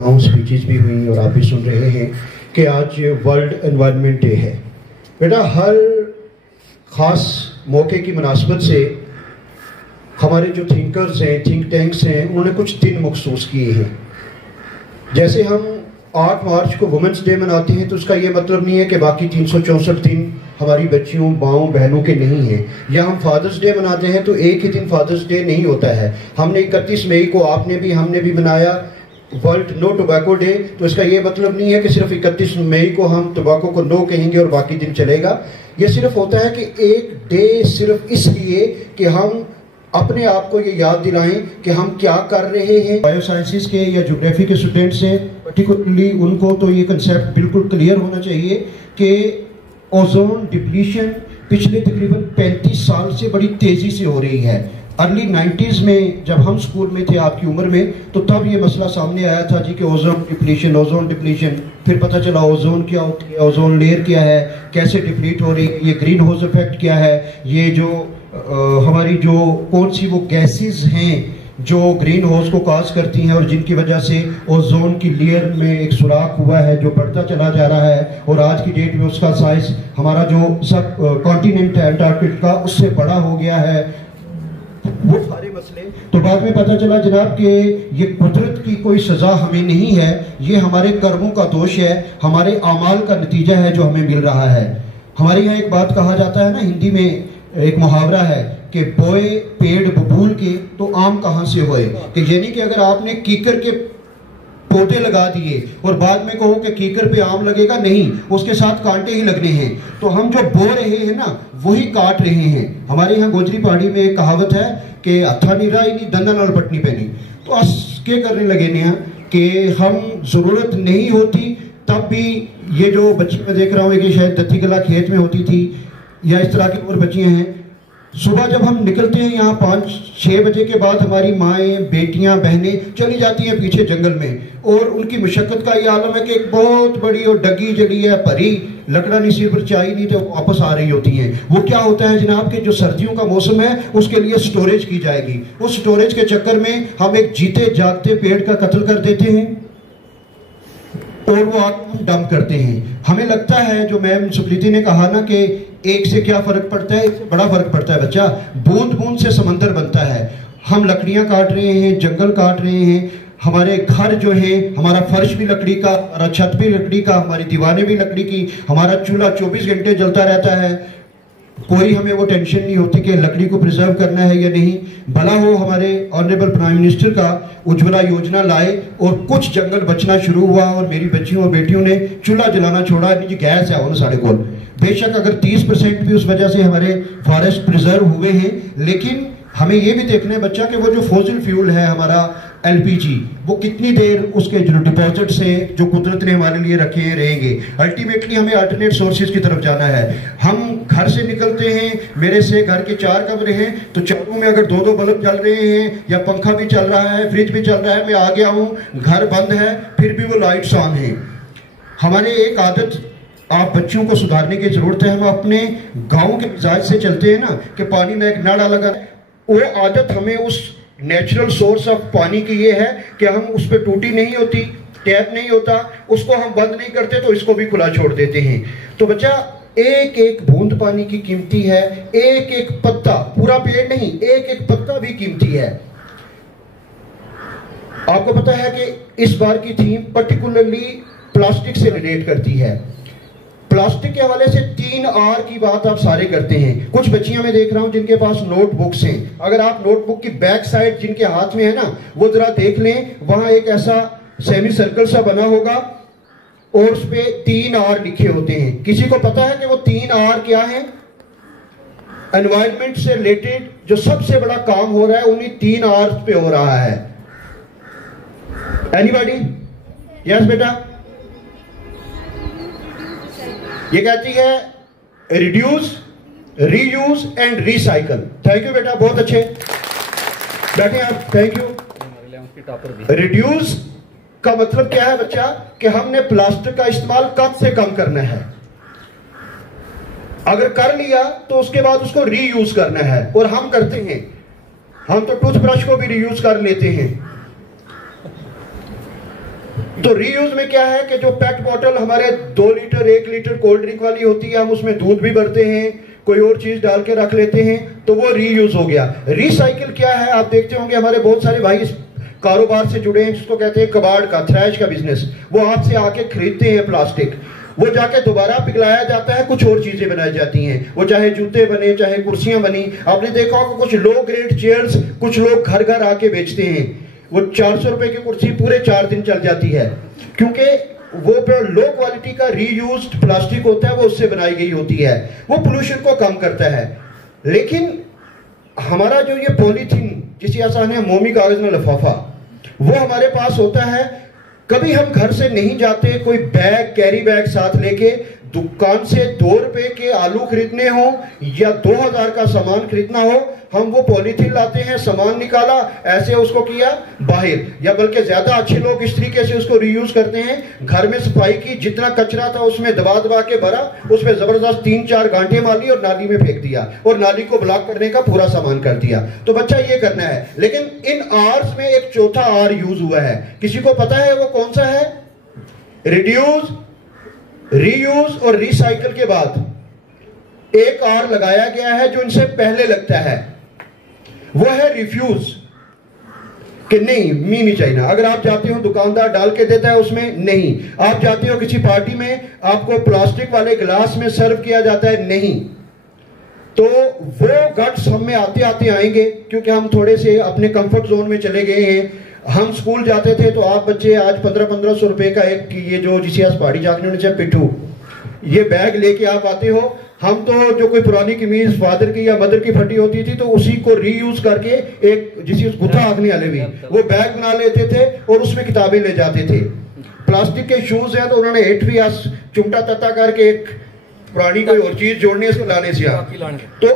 Speeches भी हुई और आप भी सुन रहे हैं कि आज वर्ल्ड एनवायरनमेंट डे है। बेटा, हर ख़ास मौके की मुनासबत से हमारे जो थिंकर्स हैं, थिंक टैंक्स हैं, उन्होंने कुछ दिन मखसूस किए हैं। जैसे हम 8 मार्च को वुमेंस डे मनाते हैं तो उसका ये मतलब नहीं है कि बाकी 364 दिन हमारी बच्चियों, माँओं, बहनों के नहीं हैं। या हम फादर्स डे मनाते हैं तो एक ही दिन फादर्स डे नहीं होता है। हमने 31 मई को हमने भी मनाया वर्ल्ड नो टोबैको डे, तो इसका ये मतलब नहीं है कि सिर्फ 31 मई को हम टोबैको को नो कहेंगे और बाकी दिन चलेगा। ये सिर्फ होता है कि एक डे सिर्फ इसलिए कि हम अपने आप को ये याद दिलाएं कि हम क्या कर रहे हैं। बायो साइंसेस के या ज्योग्राफी के स्टूडेंट्स हैं, पर्टिकुलरली उनको तो ये कंसेप्ट बिल्कुल क्लियर होना चाहिए कि ओजोन डिप्लीशन पिछले तकरीबन 35 साल से बड़ी तेजी से हो रही है। अर्ली 90s में जब हम स्कूल में थे आपकी उम्र में, तो तब ये मसला सामने आया था जी कि ओजोन डिप्लीशन। फिर पता चला ओजोन क्या होती है, ओजोन लेयर क्या है, कैसे डिप्लीट हो रही है, ये ग्रीन हाउस इफेक्ट क्या है, ये जो हमारी जो कौन सी वो गैसेस हैं जो ग्रीन हाउस को काज करती हैं और जिनकी वजह से ओजोन की लेयर में एक सुराख हुआ है जो बढ़ता चला जा रहा है, और आज की डेट में उसका साइज हमारा जो सब कॉन्टिनेंट है अंटार्कटिका का उससे बड़ा हो गया है। वो सारे मसले तो बाद में पता चला जनाब कि ये कुदरत की कोई सजा हमें नहीं है, ये हमारे कर्मों का दोष है, हमारे आमाल का नतीजा है जो हमें मिल रहा है। हमारे यहाँ एक बात कहा जाता है ना, हिंदी में एक मुहावरा है कि बोए पेड़ बबूल के तो आम कहाँ से होए, कि यानी कि अगर आपने कीकर के पौधे लगा दिए और बाद में कहो कि कीकर पे आम लगेगा, नहीं, उसके साथ कांटे ही लगने हैं। तो हम जो बो रहे हैं ना वही काट रहे हैं। हमारे यहाँ गोजरी पहाड़ी में एक कहावत है कि हथा नहीं रहा नहीं दंदा नाल पटनी पैनी। तो अस के करने लगे ने कि हम जरूरत नहीं होती तब भी ये जो बच्ची मैं देख रहा हूँ कि शायद दत्ती गला खेत में होती थी या इस तरह की और बच्चियाँ हैं, सुबह जब हम निकलते हैं यहाँ 5-6 बजे के बाद हमारी माएँ, बेटियाँ, बहनें चली जाती हैं पीछे जंगल में, और उनकी मशक्क़त का ये आलम है कि एक बहुत बड़ी और डगी जली है भरी लकड़ा नहीं सिर पर चाई नहीं तो वापस आ रही होती हैं। वो क्या होता है जनाब कि जो सर्दियों का मौसम है उसके लिए स्टोरेज की जाएगी, उस स्टोरेज के चक्कर में हम एक जीते जागते पेड़ का कत्ल कर देते हैं और वो आग हम डंप करते हैं। हमें लगता है जो मैम सुप्रीति ने कहा ना कि एक से क्या फर्क पड़ता है, एक से बड़ा फर्क पड़ता है बच्चा। बूंद बूंद से समंदर बनता है। हम लकड़ियां काट रहे हैं, जंगल काट रहे हैं, हमारे घर जो है, हमारा फर्श भी लकड़ी का, हमारा छत भी लकड़ी का, हमारी दीवारें भी लकड़ी की, हमारा चूल्हा 24 घंटे जलता रहता है। कोई हमें वो टेंशन नहीं होती कि लकड़ी को प्रिजर्व करना है या नहीं। भला हो हमारे ऑनरेबल प्राइम मिनिस्टर का उज्ज्वला योजना लाए और कुछ जंगल बचना शुरू हुआ और मेरी बच्चियों और बेटियों ने चूल्हा जलाना छोड़ा। जी गैस है साढ़े को, बेशक अगर 30% भी उस वजह से हमारे फॉरेस्ट प्रिजर्व हुए हैं, लेकिन हमें ये भी देखना है बच्चा कि वो जो फॉसिल फ्यूल है हमारा LPG, वो कितनी देर उसके जो डिपॉजिट से जो कुदरत ने हमारे लिए रखे हैं रहेंगे। अल्टीमेटली हमें अल्टरनेट सोर्सेज की तरफ जाना है। हम घर से निकलते हैं, मेरे से घर के 4 कमरे हैं तो चारों में अगर 2-2 बल्ब जल रहे हैं या पंखा भी चल रहा है, फ्रिज भी चल रहा है, मैं आ गया हूँ, घर बंद है, फिर भी वो लाइट्स ऑन है। हमारे एक आदत आप बच्चों को सुधारने की जरूरत है। हम अपने गाँव के मिजाज से चलते हैं ना कि पानी में एक नाड़ा लगा, वो आदत हमें उस नेचुरल सोर्स ऑफ पानी की ये है कि हम उस पर टूटी नहीं होती, टैप नहीं होता, उसको हम बंद नहीं करते तो इसको भी खुला छोड़ देते हैं। तो बच्चा एक एक बूंद पानी की कीमती है, एक एक पत्ता, पूरा पेड़ नहीं, एक एक पत्ता भी कीमती है। आपको पता है कि इस बार की थीम पर्टिकुलरली प्लास्टिक से रिलेट करती है। प्लास्टिक के हवाले से 3R की बात आप सारे करते हैं। कुछ बच्चियां मैं देख रहा हूं जिनके पास नोटबुक्स हैं। अगर आप नोटबुक की बैक साइड जिनके हाथ में है ना, वो जरा देख लें, वहां एक ऐसा सेमी सर्कल सा बना होगा और उस पे 3R लिखे होते हैं। किसी को पता है कि वो 3R क्या है? एनवायरमेंट से रिलेटेड जो सबसे बड़ा काम हो रहा है उन्हीं 3R पे हो रहा है। एनीबॉडी? यस बेटा। ये कहती है reduce, reuse and recycle. Thank you बेटा, बहुत अच्छे, बैठे आप, थैंक यू। रिड्यूस का मतलब क्या है बच्चा कि हमने प्लास्टिक का इस्तेमाल कम से कम करना है। अगर कर लिया तो उसके बाद उसको रीयूज करना है, और हम करते हैं। हम तो टूथब्रश को भी रीयूज कर लेते हैं। तो रीयूज में क्या है कि जो पेट बॉटल हमारे 2 लीटर 1 लीटर कोल्ड ड्रिंक वाली होती है, हम उसमें दूध भी भरते हैं, कोई और चीज डाल के रख लेते हैं, तो वो रीयूज हो गया। रिसाइकिल क्या है, आप देखते होंगे हमारे बहुत सारे भाई इस कारोबार से जुड़े हैं जिसको कहते हैं कबाड़ का, थ्रैश का बिजनेस। वो आपसे आके खरीदते हैं प्लास्टिक, वो जाके दोबारा पिघलाया जाता है, कुछ और चीजें बनाई जाती हैं, वो चाहे जूते बने चाहे कुर्सियां बनी। आपने देखा होगा कुछ लो ग्रेड चेयर्स कुछ लोग घर घर आके बेचते हैं, वो 400 रुपए की कुर्सी पूरे 4 दिन चल जाती है, क्योंकि वो लो क्वालिटी का रीयूज्ड प्लास्टिक होता है, वो उससे बनाई गई होती है, वो पोल्यूशन को कम करता है। लेकिन हमारा जो ये पॉलीथीन जिसे आसान है मोमी कागज में लिफाफा, वो हमारे पास होता है। कभी हम घर से नहीं जाते, कोई बैग कैरी बैग साथ लेके दुकान से 2 रुपए के आलू खरीदने हो या 2000 का सामान खरीदना हो, हम वो पॉलीथीन लाते हैं, सामान निकाला, ऐसे उसको किया बाहर, या बल्कि ज्यादा अच्छे लोग इस तरीके से उसको रीयूज करते हैं, घर में सफाई की, जितना कचरा था उसमें दबा दबा के भरा, उसमें जबरदस्त 3-4 गांठें मार ली और नाली में फेंक दिया और नाली को ब्लॉक करने का पूरा सामान कर दिया। तो बच्चा ये करना है। लेकिन इन आर्स में एक चौथा आर यूज हुआ है, किसी को पता है वो कौन सा है? रिड्यूस, रीयूज और रिसाइकल के बाद एक आर लगाया गया है जो इनसे पहले लगता है, वो है रिफ्यूज, कि नहीं मी नहीं चाहिए। अगर आप जाते हो दुकानदार डाल के देता है उसमें, नहीं। आप जाते हो किसी पार्टी में, आपको प्लास्टिक वाले गिलास में सर्व किया जाता है, नहीं। तो वो गट्स हम में आते आते आएंगे, क्योंकि हम थोड़े से अपने कंफर्ट जोन में चले गए हैं। हम स्कूल जाते थे तो आप बच्चे आज 1500-1500 रुपए का एक ये जो जिसे पहाड़ी जागने से पिट्ठू, ये बैग लेके आप आते हो। हम तो जो कोई पुरानी कमीज फादर की या मदर की फटी होती थी तो उसी को रीयूज करके एक जिसे गुथा आखने वाले भी वो बैग बना लेते थे और उसमें किताबें ले जाते थे। प्लास्टिक के शूज हैं तो उन्होंने हेठ भी चिमटा तत्ता करके एक पुरानी कोई और चीज जोड़ने से लाने से तो